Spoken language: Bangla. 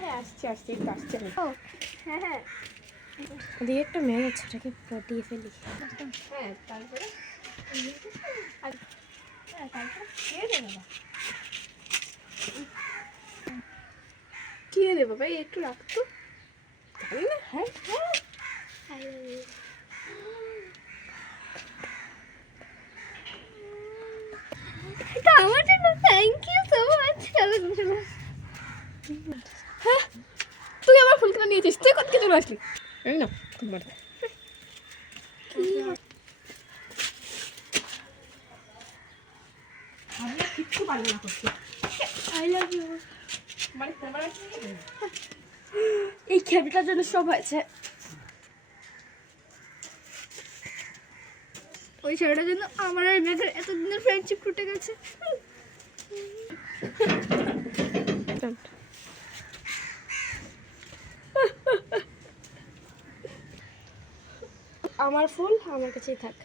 হ্যাঁ আসছে একটু আসছে। ও হ্যাঁ হ্যাঁ দিয়ে একটা মেয়ে আছে, ওটাকে পটিয়ে ফেলি। হ্যাঁ তারপরে কি রে বাবা, একটু রাখতো, জানি না। হ্যাঁ হ্যাঁ আমার জন্য থ্যাংক ইউ সো মাচ। হ্যাঁ, তুই আমার ফুল কিনে নিয়েছিস, তুই কোথা থেকে চলে আসলি? এই না তোমার আমি কিচ্ছু পারি না করতে। I love you. এই খেবিটার জন্য সব হয়েছে। ওই শাড়িটার জন্য আমার আর মেঘের এতদিনের ফ্রেন্ডশিপ টুটে গেছে। আমার ফুল আমার কাছেই থাক।